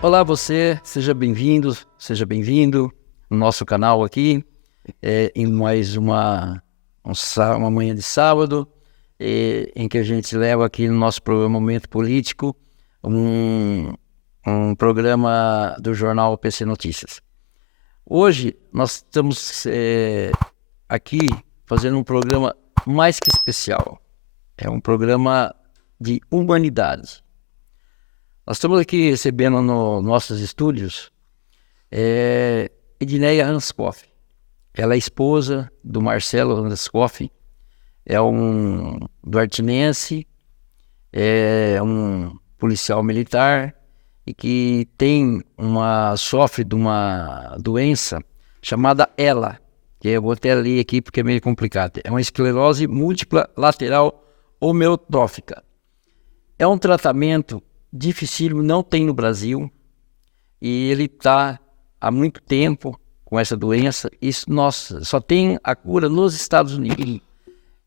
Olá você, seja bem-vindo no nosso canal aqui, em mais uma manhã de sábado, em que a gente leva aqui no nosso programa Momento Político, um programa do jornal PC Notícias. Hoje nós estamos aqui fazendo um programa mais que especial, é um programa de humanidade. Nós estamos aqui recebendo nos nossos estúdios Edneia Ranskoff. Ela é esposa do Marcelo Ranskoff, é um duartinense, é um policial militar e que sofre de uma doença chamada ELA, que eu vou até ler aqui porque é meio complicado. É uma esclerose múltipla lateral homeotrófica. É um tratamento dificílimo, não tem no Brasil, e ele está há muito tempo com essa doença. Isso, nossa, só tem a cura nos Estados Unidos.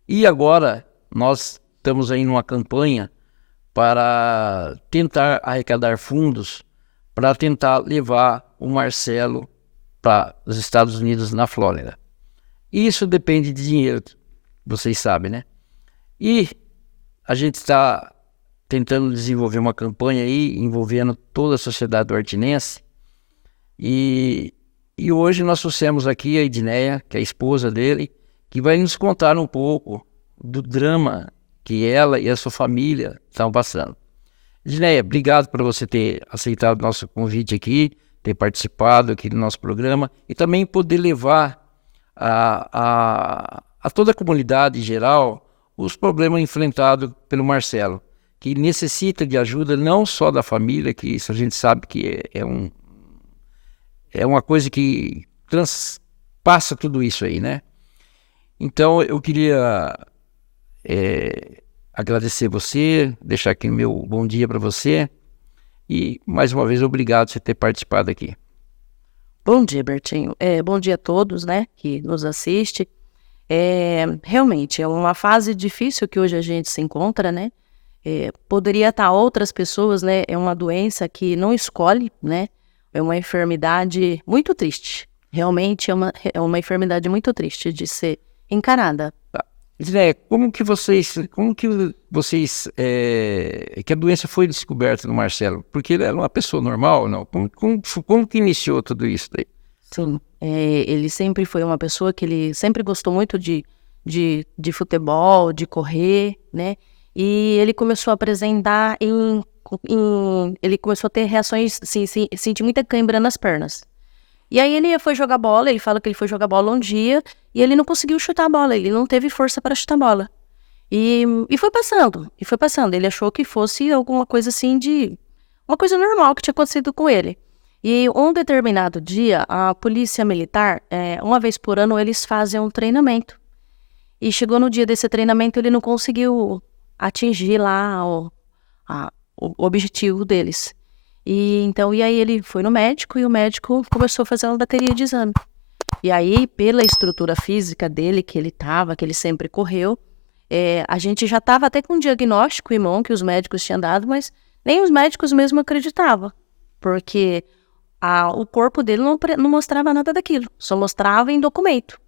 E agora nós estamos aí numa campanha para tentar arrecadar fundos para tentar levar o Marcelo para os Estados Unidos, na Flórida. Isso depende de dinheiro, vocês sabem, né? E a gente está tentando desenvolver uma campanha aí, envolvendo toda a sociedade duartinense. E hoje nós trouxemos aqui a Edneia, que é a esposa dele, que vai nos contar um pouco do drama que ela e a sua família estão passando. Edneia, obrigado por você ter aceitado o nosso convite aqui, ter participado aqui do nosso programa e também poder levar a toda a comunidade em geral os problemas enfrentados pelo Marcelo, que necessita de ajuda não só da família, que isso a gente sabe que é uma coisa que transpassa tudo isso aí, né? Então eu queria agradecer você, deixar aqui meu bom dia para você e mais uma vez obrigado por você ter participado aqui. Bom dia, Bertinho. Bom dia a todos, né, que nos assistem. Realmente é uma fase difícil que hoje a gente se encontra, né? Poderia estar outras pessoas, né? É uma doença que não escolhe, né? É uma enfermidade muito triste. Realmente é uma enfermidade muito triste de ser encarada. Edneia, que a doença foi descoberta no Marcelo? Porque ele era uma pessoa normal, não? Como que iniciou tudo isso daí? Sim, ele sempre foi uma pessoa que ele sempre gostou muito de futebol, de correr, né? E ele começou a apresentar ele começou a ter reações, sentir muita cãibra nas pernas. E aí ele foi jogar bola, ele fala que ele foi jogar bola um dia e ele não conseguiu chutar a bola, ele não teve força para chutar a bola. E foi passando, ele achou que fosse alguma coisa assim uma coisa normal que tinha acontecido com ele. E um determinado dia, a polícia militar, uma vez por ano, eles fazem um treinamento. E chegou no dia desse treinamento, ele não conseguiu atingir lá o objetivo deles. E aí ele foi no médico e o médico começou a fazer uma bateria de exame. E aí, pela estrutura física dele, que ele sempre correu, a gente já estava até com um diagnóstico bom que os médicos tinham dado, mas nem os médicos mesmo acreditavam, porque o corpo dele não mostrava nada daquilo, só mostrava em documento,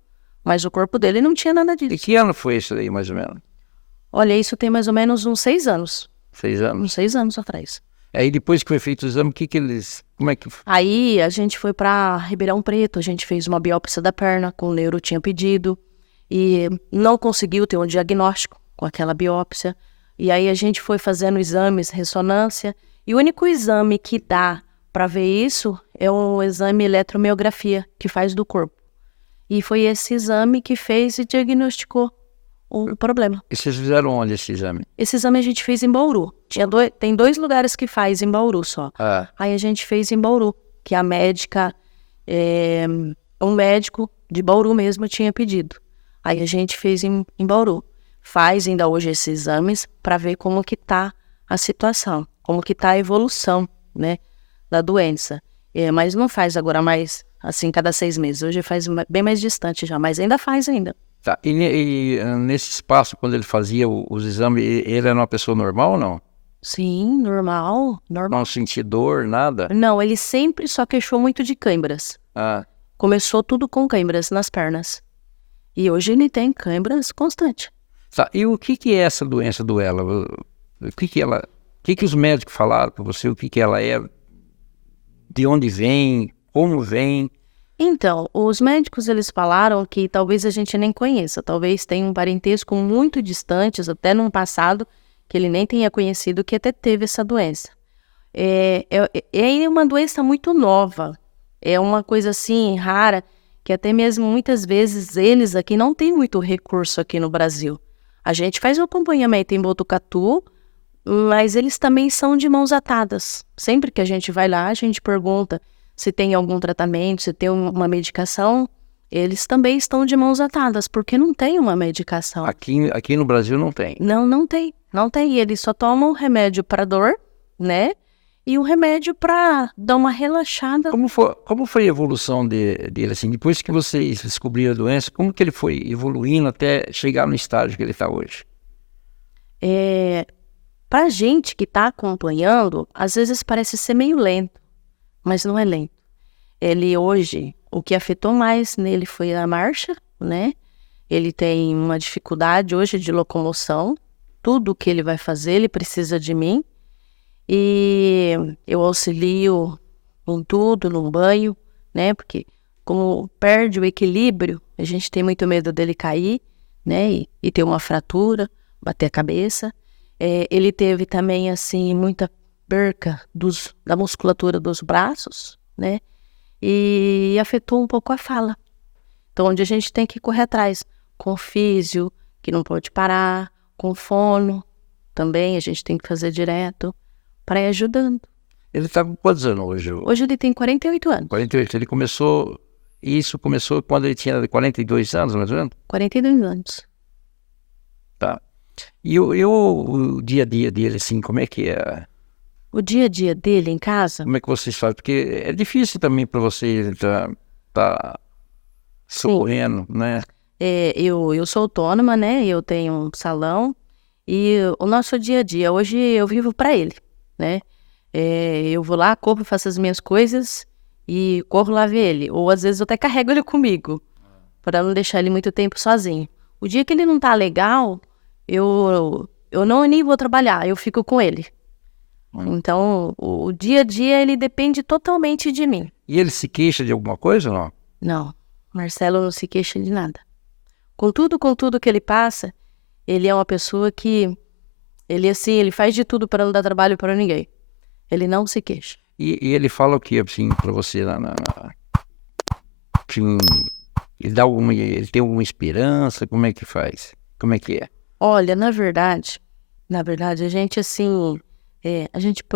mas o corpo dele não tinha nada disso. E que ano foi isso aí, mais ou menos? Olha, isso tem mais ou menos uns 6 anos. 6 anos? Uns 6 anos atrás. Aí depois que foi feito o exame, como é que... Aí a gente foi para Ribeirão Preto, a gente fez uma biópsia da perna, como o neuro tinha pedido, e não conseguiu ter um diagnóstico com aquela biópsia. E aí a gente foi fazendo exames, ressonância, e o único exame que dá para ver isso é o exame eletromiografia que faz do corpo. E foi esse exame que fez e diagnosticou o problema. E vocês fizeram onde esse exame? Esse exame a gente fez em Bauru. Tem 2 lugares que faz em Bauru só. Aí a gente fez em Bauru, que a médica, um médico de Bauru mesmo tinha pedido. Aí a gente fez em Bauru. Faz ainda hoje esses exames para ver como que tá a situação, como que tá a evolução, né, da doença. Mas não faz agora mais, assim, cada 6 meses. Hoje faz bem mais distante já, mas ainda faz ainda. Tá. E nesse espaço, quando ele fazia os exames, ele era uma pessoa normal ou não? Sim, normal, normal. Não sentir dor, nada? Não, ele sempre só queixou muito de câimbras. Ah, Começou tudo com câimbras nas pernas. E hoje ele tem câimbras constante. tá. E o que que é essa doença do ela? O que que ela, o que que os médicos falaram para você? O que que ela é? De onde vem? Como vem? Então, os médicos eles falaram que talvez a gente nem conheça, talvez tenha um parentesco muito distantes, até num passado que ele nem tenha conhecido, que até teve essa doença. É uma doença muito nova, é uma coisa assim rara, que até mesmo muitas vezes eles aqui não têm muito recurso aqui no Brasil. A gente faz o acompanhamento em Botucatu, mas eles também são de mãos atadas. Sempre que a gente vai lá, a gente pergunta se tem algum tratamento, se tem uma medicação. Eles também estão de mãos atadas, porque não tem uma medicação. Aqui no Brasil não tem. Não, não tem. Não tem. Eles só tomam remédio para dor, né? E o remédio para dar uma relaxada. Como foi a evolução dele, assim? Depois que vocês descobriram a doença, como que ele foi evoluindo até chegar no estágio que ele está hoje? Para gente que está acompanhando, às vezes parece ser meio lento, mas não é lento. Ele hoje, o que afetou mais nele foi a marcha, né? Ele tem uma dificuldade hoje de locomoção. Tudo que ele vai fazer, ele precisa de mim. E eu auxilio em tudo, no banho, né? Porque como perde o equilíbrio, a gente tem muito medo dele cair, né? E ter uma fratura, bater a cabeça. Ele teve também, assim, muita perca da musculatura dos braços, né? E afetou um pouco a fala. Então, onde a gente tem que correr atrás, com físio, que não pode parar, com fono, também a gente tem que fazer direto, para ir ajudando. Ele está com quantos anos hoje? Hoje ele tem 48 anos. 48. Isso começou quando ele tinha 42 anos, mais ou menos? 42 anos. Tá. E o dia a dia dele, assim, como é que é? O dia a dia dele em casa, Como é que vocês fazem? Porque é difícil também para você tá socorrendo, né? eu sou autônoma, né? Eu tenho um salão e o nosso dia a dia, hoje eu vivo para ele, né? Eu vou lá, corro, faço as minhas coisas e corro lá ver ele. Ou às vezes eu até carrego ele comigo, para não deixar ele muito tempo sozinho. O dia que ele não tá legal, eu não nem vou trabalhar, eu fico com ele. Então, o dia a dia, ele depende totalmente de mim. E ele se queixa de alguma coisa ou não? Não, Marcelo não se queixa de nada. Com tudo que ele passa, ele é uma pessoa que, ele faz de tudo para não dar trabalho para ninguém. Ele não se queixa. E ele fala o que, assim, para você assim, ele tem alguma esperança? Como é que faz? Como é que é? Olha, na verdade, a gente, assim,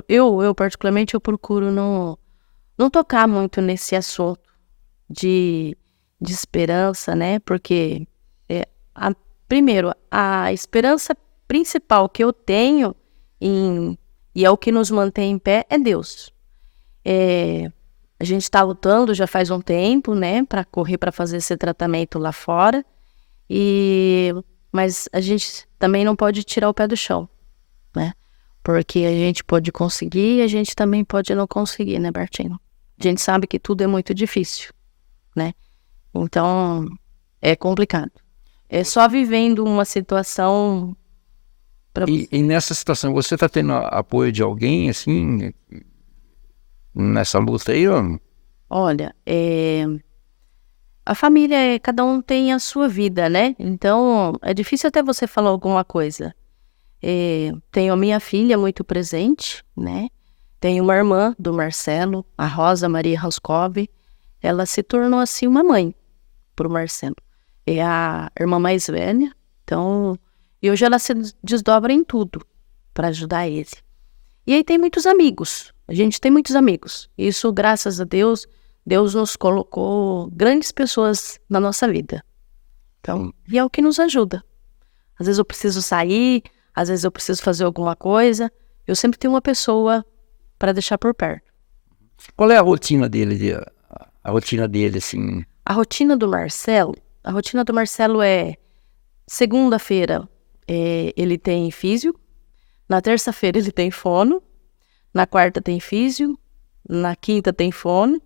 eu particularmente, eu procuro não tocar muito nesse assunto de esperança, né? Porque, primeiro, a esperança principal que eu tenho e é o que nos mantém em pé é Deus. A gente está lutando já faz um tempo, né? Para correr, para fazer esse tratamento lá fora. Mas a gente também não pode tirar o pé do chão, né? Porque a gente pode conseguir e a gente também pode não conseguir, né, Bertinho? A gente sabe que tudo é muito difícil, né? Então, é complicado. É só vivendo uma situação... E nessa situação, você está tendo apoio de alguém, assim, nessa luta aí? Ou... Olha, a família, cada um tem a sua vida, né? Então, é difícil até você falar alguma coisa. Tenho a minha filha muito presente, né? Tenho uma irmã do Marcelo, a Rosa Maria Raskov. Ela se tornou, assim, uma mãe pro Marcelo. É a irmã mais velha, então... E hoje ela se desdobra em tudo para ajudar ele. E aí tem muitos amigos. A gente tem muitos amigos. Isso, graças a Deus, Deus nos colocou grandes pessoas na nossa vida. Então, e é o que nos ajuda. Às vezes eu preciso sair, às vezes eu preciso fazer alguma coisa. Eu sempre tenho uma pessoa para deixar por perto. Qual é a rotina dele? A rotina dele, assim... A rotina do Marcelo é... Segunda-feira, ele tem físio. Na terça-feira ele tem fono, na quarta tem físio, na quinta tem fono.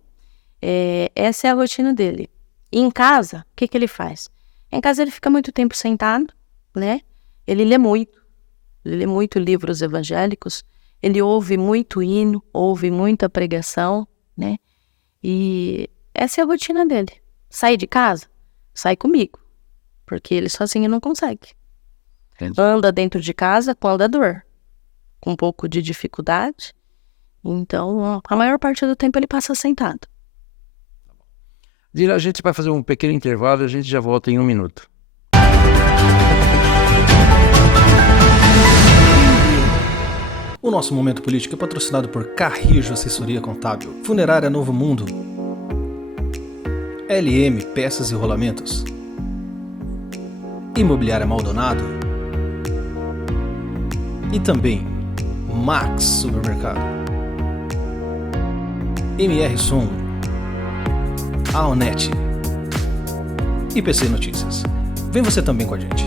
Essa é a rotina dele. E em casa, o que ele faz? Em casa ele fica muito tempo sentado, né? Ele lê muito livros evangélicos, ele ouve muito hino, ouve muita pregação, né? E essa é a rotina dele. Sai de casa? Sai comigo, porque ele sozinho não consegue. Entendi. Anda dentro de casa com andador, com um pouco de dificuldade. Então, a maior parte do tempo ele passa sentado. Dila, a gente vai fazer um pequeno intervalo e a gente já volta em 1 minuto. O nosso Momento Político é patrocinado por Carrijo Assessoria Contábil, Funerária Novo Mundo, LM Peças e Rolamentos, Imobiliária Maldonado e também Max Supermercado, MR Som, Aonet e PC Notícias. Vem você também com a gente.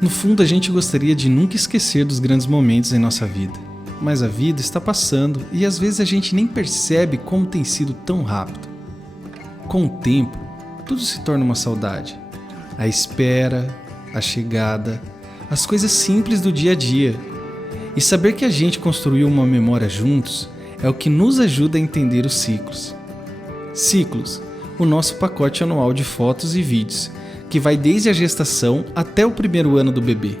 No fundo, a gente gostaria de nunca esquecer dos grandes momentos em nossa vida. Mas a vida está passando e às vezes a gente nem percebe como tem sido tão rápido. Com o tempo, tudo se torna uma saudade. A espera, a chegada, as coisas simples do dia a dia. E saber que a gente construiu uma memória juntos é o que nos ajuda a entender os ciclos. Ciclos, o nosso pacote anual de fotos e vídeos, que vai desde a gestação até o primeiro ano do bebê.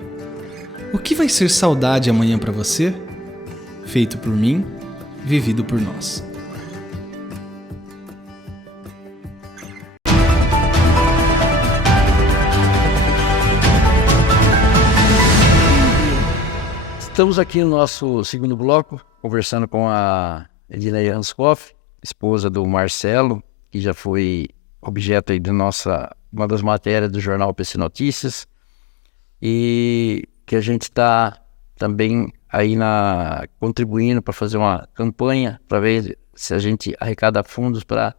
O que vai ser saudade amanhã para você? Feito por mim, vivido por nós. Estamos aqui no nosso segundo bloco, conversando com a Edileia Ranskoff, esposa do Marcelo, que já foi objeto aí de uma das matérias do jornal PC Notícias, e que a gente está também aí contribuindo para fazer uma campanha para ver se a gente arrecada fundos para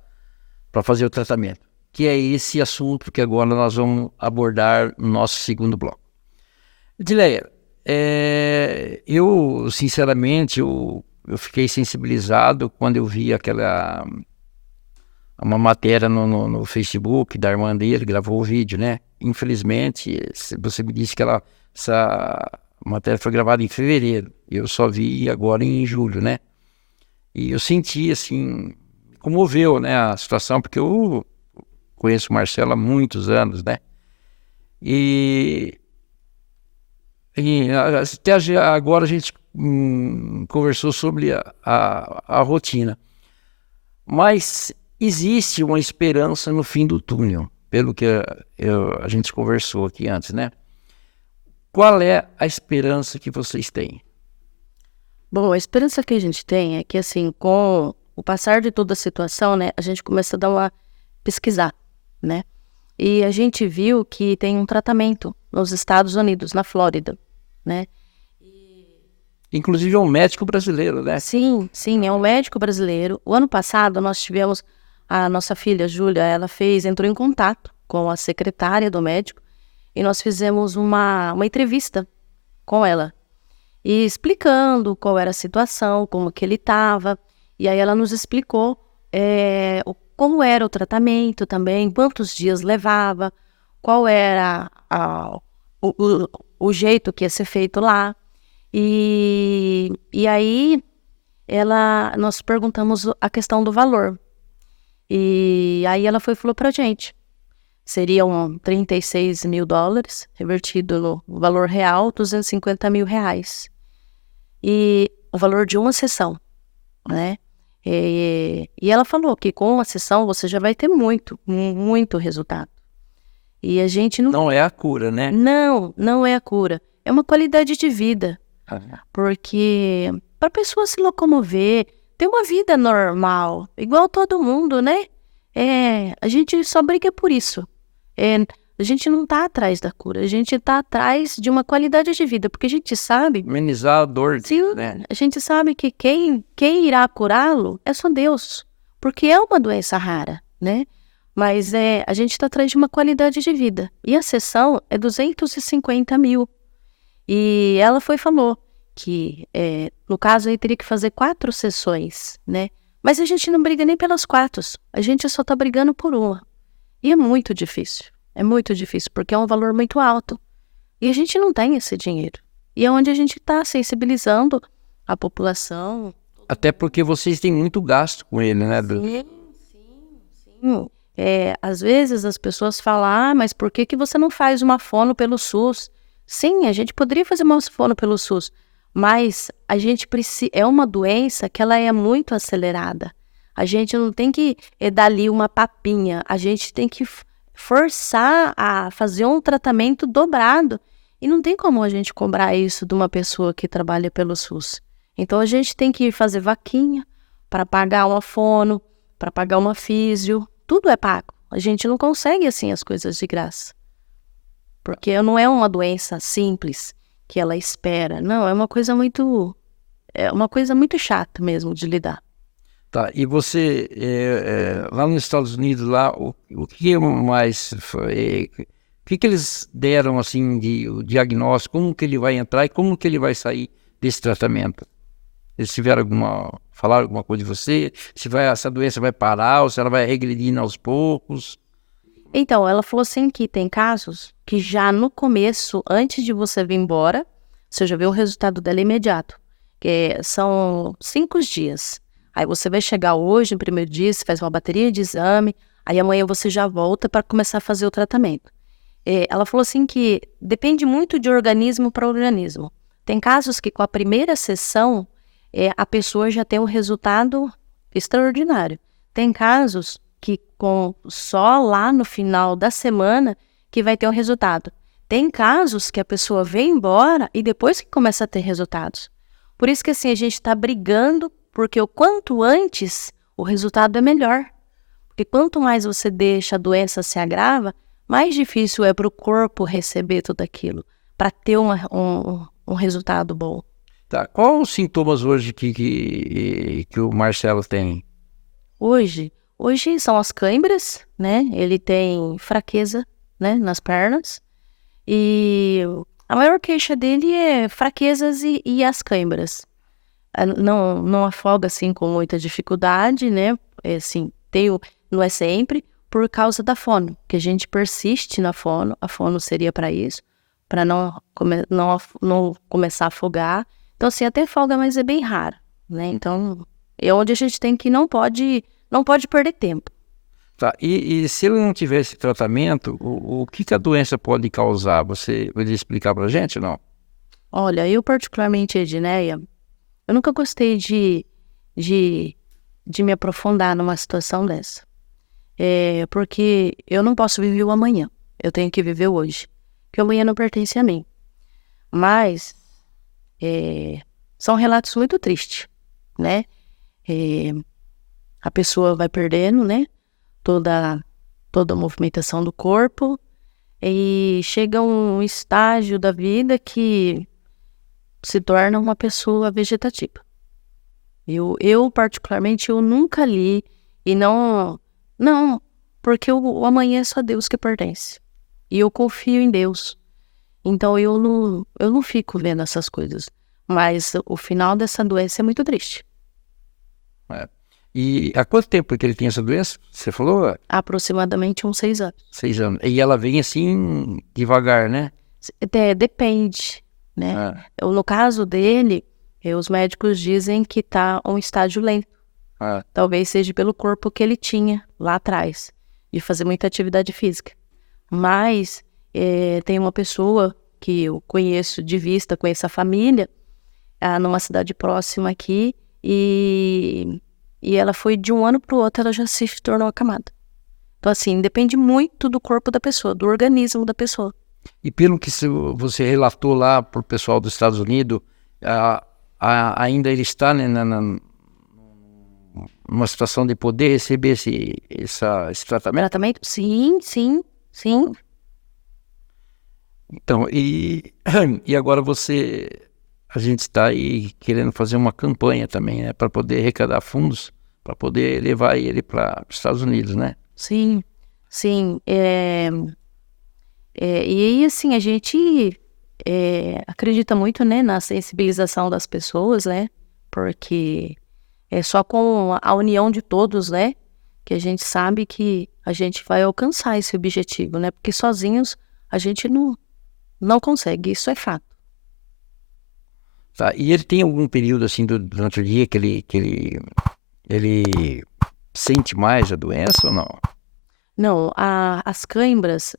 fazer o tratamento, que é esse assunto que agora nós vamos abordar no nosso segundo bloco. Edileia, eu sinceramente eu fiquei sensibilizado quando eu vi uma matéria no Facebook da irmã dele, gravou o vídeo, né? Infelizmente, você me disse que essa matéria foi gravada em fevereiro, eu só vi agora em julho, né? E eu senti, assim, comoveu, né, a situação, porque eu conheço o Marcelo há muitos anos, né? E até agora a gente conversou sobre a rotina. Mas existe uma esperança no fim do túnel, pelo que a gente conversou aqui antes, né? Qual é a esperança que vocês têm? Bom, a esperança que a gente tem é que, assim, com o passar de toda a situação, né, a gente começa a dar uma pesquisar, né? E a gente viu que tem um tratamento nos Estados Unidos, na Flórida, né? Inclusive é um médico brasileiro, né? Sim, é um médico brasileiro. O ano passado nós tivemos a nossa filha, Júlia, entrou em contato com a secretária do médico e nós fizemos uma entrevista com ela, e explicando qual era a situação, como que ele estava, e aí ela nos explicou como era o tratamento também, quantos dias levava, qual era o jeito que ia ser feito lá. E aí nós perguntamos a questão do valor. E aí ela falou pra gente, seriam $36 mil, revertido no valor real, R$250 mil. E o valor de uma sessão, né? E ela falou que com uma sessão você já vai ter muito resultado. E a gente não... Não é a cura, né? Não é a cura. É uma qualidade de vida. Porque para a pessoa se locomover, ter uma vida normal, igual todo mundo, né? A gente só briga por isso. A gente não tá atrás da cura, a gente tá atrás de uma qualidade de vida, porque a gente sabe... Amenizar a dor, sim, né? A gente sabe que quem irá curá-lo é só Deus, porque é uma doença rara, né? Mas a gente tá atrás de uma qualidade de vida. E a sessão é 250 mil. E ela falou que, no caso, aí teria que fazer 4 sessões, né? Mas a gente não briga nem pelas 4, a gente só tá brigando por uma. E é muito difícil, porque é um valor muito alto. E a gente não tem esse dinheiro. E é onde a gente está sensibilizando a população. Até porque vocês têm muito gasto com ele, né? Sim. Às vezes as pessoas falam, mas por que você não faz uma fono pelo SUS? Sim, a gente poderia fazer uma fono pelo SUS, mas a gente é uma doença que ela é muito acelerada. A gente não tem que dar ali uma papinha, a gente tem que forçar a fazer um tratamento dobrado. E não tem como a gente cobrar isso de uma pessoa que trabalha pelo SUS. Então a gente tem que fazer vaquinha para pagar uma fono, para pagar uma físio, tudo é pago. A gente não consegue assim as coisas de graça. Porque não é uma doença simples que ela espera. Não, é uma coisa muito chata mesmo de lidar. Tá, e você, lá nos Estados Unidos, lá, o que mais foi, o que eles deram, assim, o diagnóstico, como que ele vai entrar e como que ele vai sair desse tratamento? Eles falaram alguma coisa de você? Se essa doença vai parar ou se ela vai regredindo aos poucos? Então, ela falou assim que tem casos que já no começo, antes de você vir embora, você já vê o resultado dela imediato, que são 5 dias. Aí você vai chegar hoje, no primeiro dia, você faz uma bateria de exame, aí amanhã você já volta para começar a fazer o tratamento. Ela falou assim que depende muito de organismo para organismo. Tem casos que com a primeira sessão, a pessoa já tem um resultado extraordinário. Tem casos que só lá no final da semana que vai ter um resultado. Tem casos que a pessoa vem embora e depois que começa a ter resultados. Por isso que assim, a gente está brigando, porque o quanto antes o resultado é melhor. Porque quanto mais você deixa a doença se agrava, mais difícil é para o corpo receber tudo aquilo, para ter um resultado bom. Tá, quais os sintomas hoje que o Marcelo tem? Hoje são as câimbras, né? Ele tem fraqueza, né, nas pernas. E a maior queixa dele é fraquezas e as câimbras. Não afoga assim com muita dificuldade, né? Assim, não é sempre por causa da fono, que a gente persiste na fono. A fono seria para isso, para não começar a afogar. Então, assim, até folga, mas é bem raro, né? Então, é onde a gente tem que não pode perder tempo. Tá, e se ele não tiver esse tratamento, o que a doença pode causar? Você vai explicar pra gente ou não? Olha, eu particularmente, Edneia, eu nunca gostei de me aprofundar numa situação dessa. Porque eu não posso viver o amanhã, eu tenho que viver o hoje, porque o amanhã não pertence a mim. Mas são relatos muito tristes, né? A pessoa vai perdendo, né? Toda a movimentação do corpo e chega um estágio da vida que se torna uma pessoa vegetativa. Eu particularmente, eu nunca li e não, porque o amanhã é só Deus que pertence. E eu confio em Deus. Então eu não fico vendo essas coisas. Mas o final dessa doença é muito triste. E há quanto tempo que ele tem essa doença? Você falou? Aproximadamente uns 6 anos. 6 anos. E ela vem assim, devagar, né? Depende, né? No caso dele, os médicos dizem que está um estágio lento. Talvez seja pelo corpo que ele tinha lá atrás, de fazer muita atividade física. Mas tem uma pessoa que eu conheço de vista, conheço a família, numa cidade próxima aqui, e ela foi de um ano para o outro, ela já se tornou acamada. Então, assim, depende muito do corpo da pessoa, do organismo da pessoa. E pelo que você relatou lá para o pessoal dos Estados Unidos, ainda ele está, né, numa situação de poder receber esse tratamento? Tratamento? Sim. Então, e agora a gente está aí querendo fazer uma campanha também, né, para poder arrecadar fundos, para poder levar ele para os Estados Unidos, né? Sim. E aí, assim, a gente acredita muito, né, na sensibilização das pessoas, né? Porque é só com a união de todos, né, que a gente sabe que a gente vai alcançar esse objetivo, né? Porque sozinhos a gente não consegue, isso é fato. Tá, e ele tem algum período assim durante o dia que ele sente mais a doença ou não? Não, as cãibras,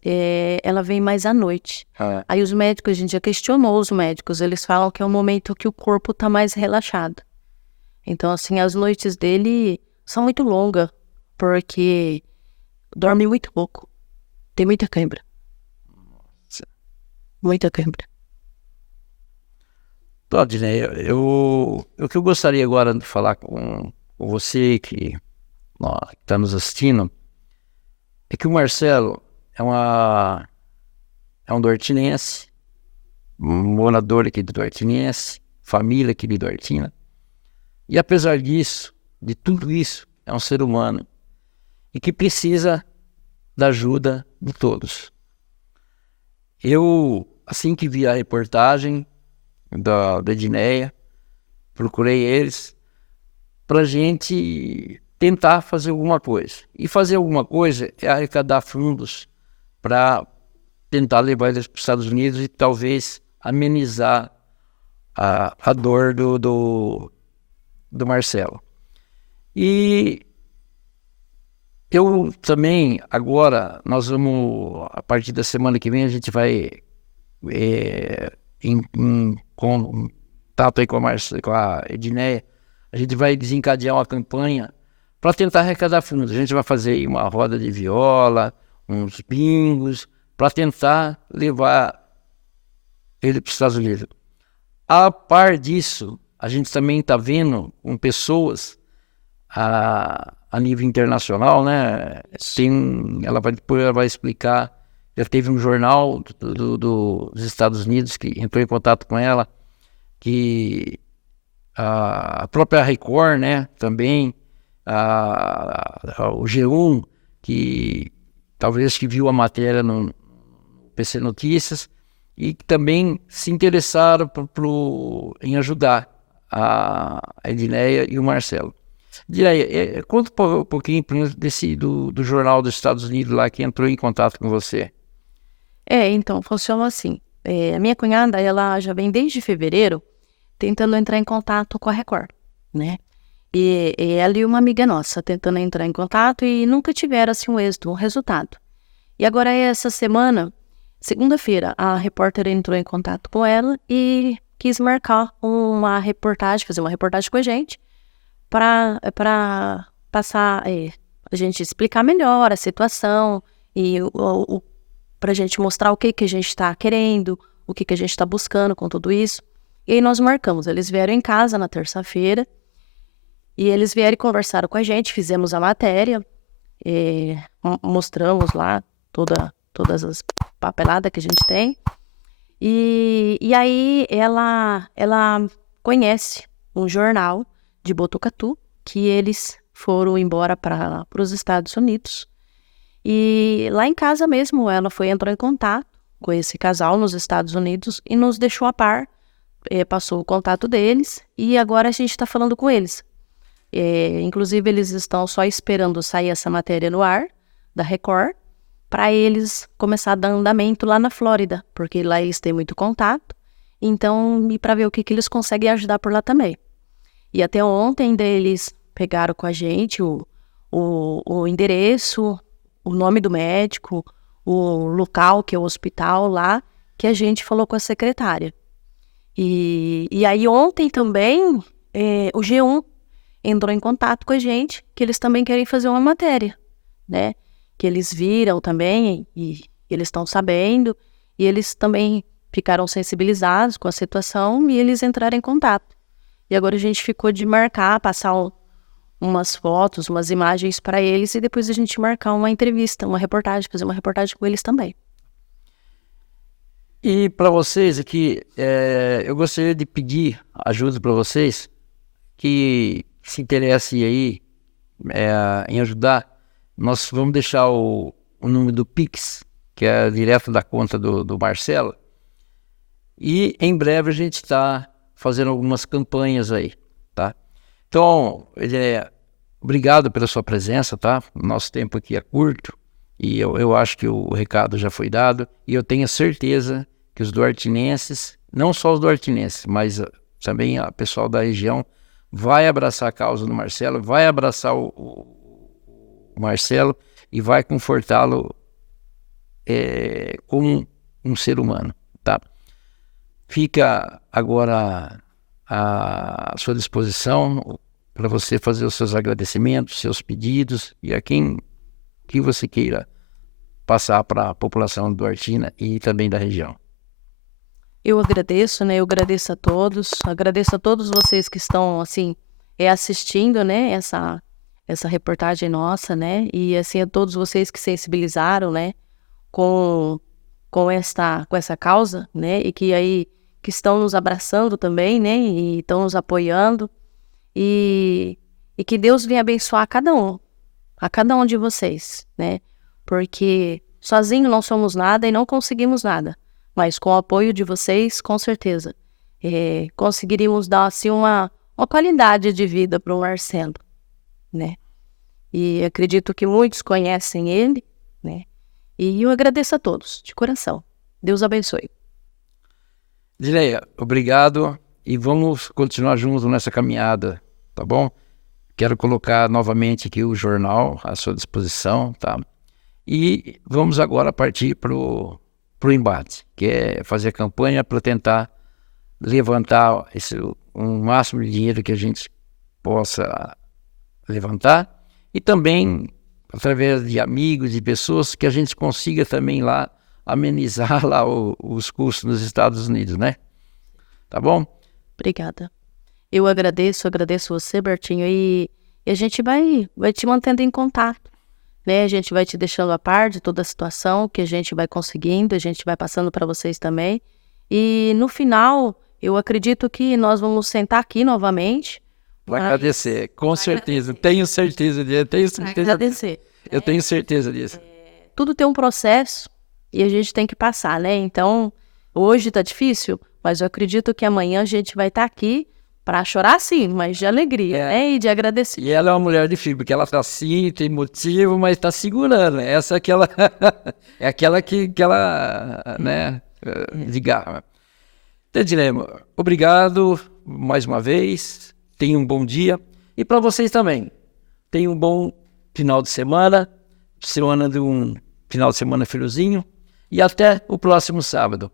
ela vem mais à noite. Ah, Aí os médicos, a gente já questionou os médicos, eles falam que é o momento que o corpo tá mais relaxado. Então, assim, as noites dele são muito longas, porque dorme muito pouco. Tem muita cãibra. Muita cãibra. Claudinei, o que eu gostaria agora de falar com você que está nos assistindo é que o Marcelo é um duartinense, um morador aqui do Duartinense, família aqui de Duartina. E apesar disso, de tudo isso, é um ser humano e que precisa da ajuda de todos. Eu, assim que vi a reportagem da Edneia, procurei eles para a gente tentar fazer alguma coisa. E fazer alguma coisa é arrecadar fundos para tentar levar eles para os Estados Unidos e talvez amenizar a dor do Marcelo. E eu também, agora, nós vamos, a partir da semana que vem, a gente vai em contato aí com a Edneia, a gente vai desencadear uma campanha para tentar arrecadar fundos. A gente vai fazer aí uma roda de viola, uns bingos, para tentar levar ele para os Estados Unidos. A par disso, a gente também está vendo com pessoas a nível internacional, né? Depois ela vai explicar. Já teve um jornal dos Estados Unidos que entrou em contato com ela, que a própria Record, né? Também o G1, que talvez que viu a matéria no PC Notícias e que também se interessaram em ajudar a Edneia e o Marcelo. Edneia, conta um pouquinho do jornal dos Estados Unidos lá que entrou em contato com você. Então, funciona assim. A minha cunhada, ela já vem desde fevereiro tentando entrar em contato com a Record, né? E ela e uma amiga nossa tentando entrar em contato e nunca tiveram, assim, um êxito, um resultado. E agora, essa semana, segunda-feira, a repórter entrou em contato com ela e quis marcar uma reportagem, fazer uma reportagem com a gente para passar, a gente explicar melhor a situação e para a gente mostrar o que a gente está querendo, o que a gente está buscando com tudo isso. E aí nós marcamos, eles vieram em casa na terça-feira e eles vieram e conversaram com a gente, fizemos a matéria, mostramos lá todas as papeladas que a gente tem. E aí ela conhece um jornal de Botucatu, que eles foram embora para os Estados Unidos. E lá em casa mesmo, ela entrou em contato com esse casal nos Estados Unidos e nos deixou a par, passou o contato deles e agora a gente está falando com eles. Inclusive, eles estão só esperando sair essa matéria no ar, da Record, para eles começar a dar andamento lá na Flórida, porque lá eles têm muito contato, então, e para ver o que eles conseguem ajudar por lá também. E até ontem eles pegaram com a gente o endereço, o nome do médico, o local, que é o hospital lá, que a gente falou com a secretária. E aí ontem também o G1 entrou em contato com a gente, que eles também querem fazer uma matéria, né? Que eles viram também e eles estão sabendo, e eles também ficaram sensibilizados com a situação e eles entraram em contato. E agora a gente ficou de marcar, passar umas fotos, umas imagens para eles e depois a gente marcar uma entrevista, uma reportagem, fazer uma reportagem com eles também. E para vocês aqui, eu gostaria de pedir ajuda para vocês que se interessem aí em ajudar. Nós vamos deixar o número do Pix, que é direto da conta do Marcelo. E em breve a gente está fazendo algumas campanhas aí, tá? Então, obrigado pela sua presença, tá? Nosso tempo aqui é curto e eu acho que o recado já foi dado. E eu tenho certeza que os duartinenses, não só os duartinenses, mas também o pessoal da região, vai abraçar a causa do Marcelo, vai abraçar o Marcelo e vai confortá-lo como um ser humano, tá? Fica agora à sua disposição para você fazer os seus agradecimentos, seus pedidos e a quem que você queira passar para a população de Duartina e também da região. Eu agradeço, né? Eu agradeço a todos vocês que estão, assim, assistindo, né? Essa reportagem nossa, né? E, assim, a todos vocês que sensibilizaram, né? Com essa causa, né? E que estão nos abraçando também, né? E estão nos apoiando. E que Deus venha abençoar a cada um de vocês, né? Porque sozinho não somos nada e não conseguimos nada. Mas com o apoio de vocês, com certeza, conseguiríamos dar assim uma qualidade de vida para o Marcelo, né? E acredito que muitos conhecem ele, né? E eu agradeço a todos, de coração. Deus abençoe. Dileia, obrigado e vamos continuar juntos nessa caminhada, tá bom? Quero colocar novamente aqui o jornal à sua disposição, tá? E vamos agora partir para o embate, que é fazer a campanha para tentar levantar um máximo de dinheiro que a gente possa levantar e também através de amigos e pessoas que a gente consiga também lá amenizar lá os custos nos Estados Unidos, né? Tá bom? Obrigada. Eu agradeço você, Bertinho, e a gente vai te mantendo em contato, né? A gente vai te deixando a par de toda a situação que a gente vai conseguindo, a gente vai passando para vocês também. E no final, eu acredito que nós vamos sentar aqui novamente. Vai agradecer, com certeza. Tenho certeza disso. Agradecer. Eu tenho certeza disso. Tudo tem um processo e a gente tem que passar, né? Então, hoje tá difícil, mas eu acredito que amanhã a gente vai estar aqui para chorar sim, mas de alegria, né? E de agradecer. E ela é uma mulher de fibra, porque ela tá assim, tem motivo, mas tá segurando. Essa é aquela, é aquela que ela, né, de garra. Então, Dilema, obrigado mais uma vez. Tenha um bom dia. E para vocês também. Tenha um bom final de semana. De um final de semana friozinho. E até o próximo sábado.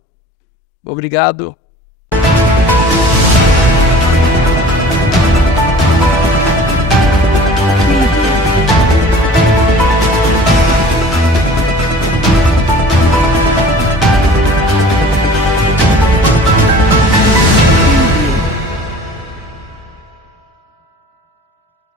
Obrigado.